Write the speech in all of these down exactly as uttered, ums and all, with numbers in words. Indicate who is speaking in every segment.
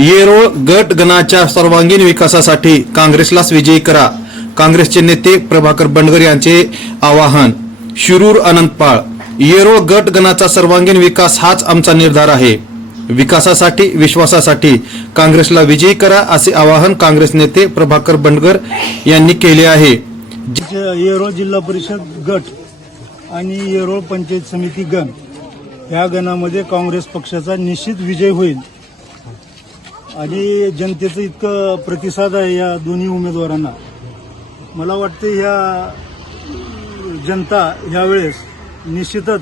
Speaker 1: येरोळ गट गणाच्या सर्वांगीण विकासासाठी काँग्रेसलाच विजयी करा. काँग्रेसचे नेते प्रभाकर बंडगर यांचे आवाहन. शिरूर अनंतपाळ. येरोळ गट गणाचा सर्वांगीण विकास हाच आमचा निर्धार आहे. विकासासाठी विश्वासासाठी काँग्रेसला विजयी करा असे आवाहन काँग्रेस नेते प्रभाकर बंडगर यांनी केले आहे.
Speaker 2: येरोळ जिल्हा परिषद गट आणि येरोळ पंचायत समिती गण या गणामध्ये काँग्रेस पक्षाचा निश्चित विजय होईल आणि जनतेचं इतकं प्रतिसाद आहे या दोन्ही उमेदवारांना. मला वाटते ह्या जनता ह्यावेळेस निश्चितच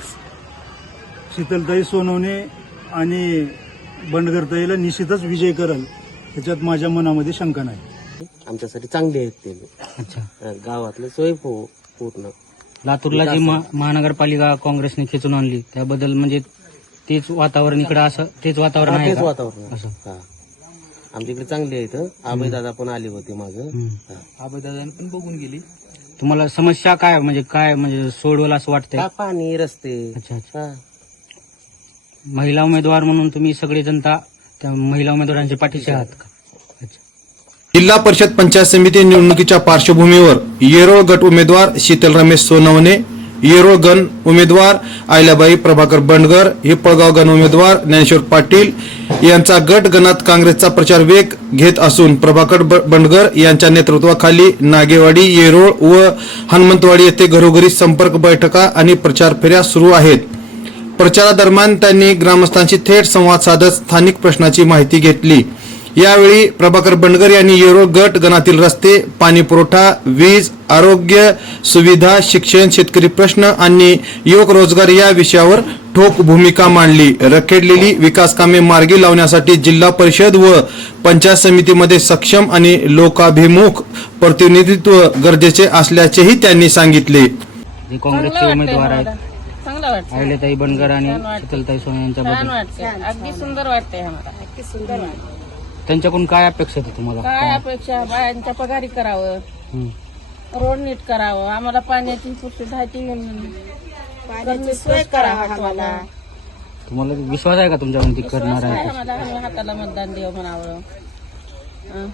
Speaker 2: शीतलताई सोनवणे आणि बंडगरताईला निश्चितच विजय करेल त्याच्यात माझ्या मनामध्ये शंका नाही.
Speaker 3: आमच्यासाठी चांगले आहेत ते. अच्छा, गावातले सोय पू- पूर्ण
Speaker 4: लातूरला जी महा- महानगरपालिका काँग्रेसने खेचून आणली त्याबद्दल म्हणजे तेच वातावरण इकडे असं तेच वातावरण आहे
Speaker 3: तेच
Speaker 4: का?
Speaker 3: वातावरण
Speaker 4: असं
Speaker 3: हा. आमच्या इकडे चांगले आहेत. आबाई दादा पण आले होते माझं.
Speaker 4: आबादादांनी पण बघून गेली. तुम्हाला समस्या काय म्हणजे काय म्हणजे सोडवलं असं वाटतंय?
Speaker 3: का पाणी रस्ते.
Speaker 4: अच्छा अच्छा.
Speaker 3: हा.
Speaker 4: महिला उमेदवार म्हणून तुम्ही सगळी जनता त्या महिला उमेदवारांच्या पाठीशी आहात का? अच्छा.
Speaker 1: जिल्हा परिषद पंचायत समिती निवडणुकीच्या पार्श्वभूमीवर येरोळ गट उमेदवार शीतल रमेश सोनवणे, येरोळ गण उमेदवार आयलाबाई प्रभाकर बंडगर, हिप्पळगाव गण उमेदवार ज्ञानेश्वर पाटील यांचा गट गणात काँग्रेसचा प्रचार वेग घेत असून प्रभाकर बंडगर यांच्या नेतृत्वाखाली नागेवाडी, येरोळ व हनुमंतवाडी येथे घरोघरी संपर्क बैठका आणि प्रचार फेऱ्या सुरू आहेत. प्रचारादरम्यान त्यांनी ग्रामस्थांशी थेट संवाद साधत स्थानिक प्रश्नाची माहिती घेतली. यावेळी प्रभाकर बंडगर यांनी येरोळ गट गणातील रस्ते, पाणी पुरवठा, वीज, आरोग्य सुविधा, शिक्षण, शेतकरी प्रश्न आणि युवक रोजगार या विषयावर ठोक भूमिका मांडली. रखडलेली विकास कामे मार्गी लावण्यासाठी जिल्हा परिषद व पंचायत समितीमध्ये सक्षम आणि लोकाभिमुख प्रतिनिधित्व गरजेचे असल्याचेही त्यांनी सांगितले.
Speaker 4: जे काँग्रेसचे उमेदवार आहेत
Speaker 5: चांगलं वाटतं.
Speaker 4: अहिल्याताई बंडगर आणि
Speaker 5: छान वाटतं.
Speaker 4: शीतलताई सोनवणे
Speaker 5: छान
Speaker 4: यांच्याबद्दल
Speaker 5: वाटते. अगदी सुंदर वाटते आम्हाला. अगदी सुंदर वाटते.
Speaker 4: त्यांच्याकडून काय अपेक्षा आहे तुम्हाला?
Speaker 5: काय अपेक्षा बायांच्या पगारी करावं,
Speaker 4: हं.
Speaker 5: रोड नीट करावं, आम्हाला पाण्याची सुविधाची पाण्याची सोय करावं आम्हाला.
Speaker 4: तुम्हाला विश्वास आहे का तुमच्यावर ती करणार
Speaker 5: विश्वास आहे
Speaker 4: आहे?
Speaker 5: आम्हाला. आम्ही हाताला मतदान देव म्हणावं. हं.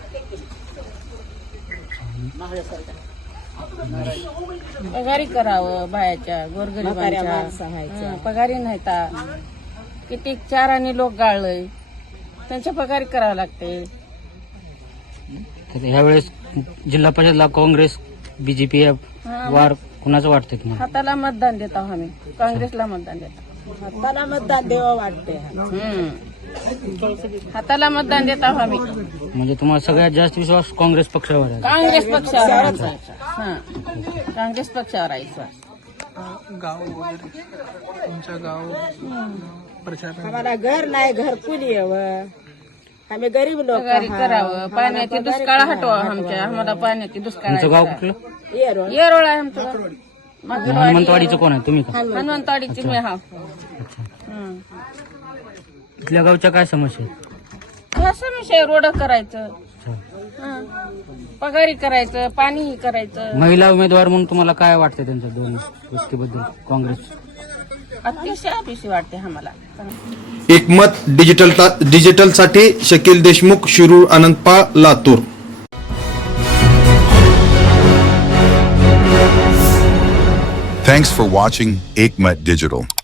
Speaker 5: पगारी करावं बायाच्या गोरगरिबांच्या. हं, पगारी नाही ता किती चार आणि लोक गाळलंय त्यांच्या पगारी करावं लागते.
Speaker 4: तर ह्यावेळेस जिल्हा परिषदला काँग्रेस बीजेपी वार कुणाचं वाटतंय तुम्हाला?
Speaker 5: हाताला मतदान देत आहोत आम्ही. काँग्रेसला मतदान देतो. हाताला मतदान देवा वाटते. हाताला मतदान देत आहोत आम्ही.
Speaker 4: म्हणजे तुम्हाला सगळ्यात जास्त विश्वास काँग्रेस पक्षावर आहे?
Speaker 5: काँग्रेस पक्षावर आहे विश्वास. हं. काँग्रेस पक्षावर आहे विश्वास.
Speaker 6: गाव वगैरे तुमच्या गाव प्रचार
Speaker 7: आम्हाला घर नाही, घरकुल यावं. आम्ही गरीब लोक
Speaker 5: पगारी करावं, पाण्याची दुष्काळ हटवा आमच्या. आम्हाला पाण्याची दुष्काळ
Speaker 4: तुमचं गाव
Speaker 5: आहे.
Speaker 4: कुठलं?
Speaker 7: येरोळ.
Speaker 5: येरोळ आहे आमचं गाव. मागरवाडी.
Speaker 4: हनुमंतवाडीचं कोण आहे? तुम्ही का?
Speaker 5: हनुमंतवाडीची मी हा. हं.
Speaker 4: इथल्या गावच्या काय समस्या आहेत?
Speaker 5: हा समस्या रोड करायचं, हं. पगारी करायचं, पाणी करायचं.
Speaker 4: महिला उमेदवार म्हणून तुम्हाला काय वाटतं त्यांच्या दोन गोष्टीबद्दल? काँग्रेस
Speaker 5: अतिशय अतिशय वाटते आम्हाला.
Speaker 1: एकमत डिजिटल डिजिटलसाठी Shakeel Deshmukh, Shirur Anantpal, Latur.
Speaker 8: Thanks for watching Ekmat Digital.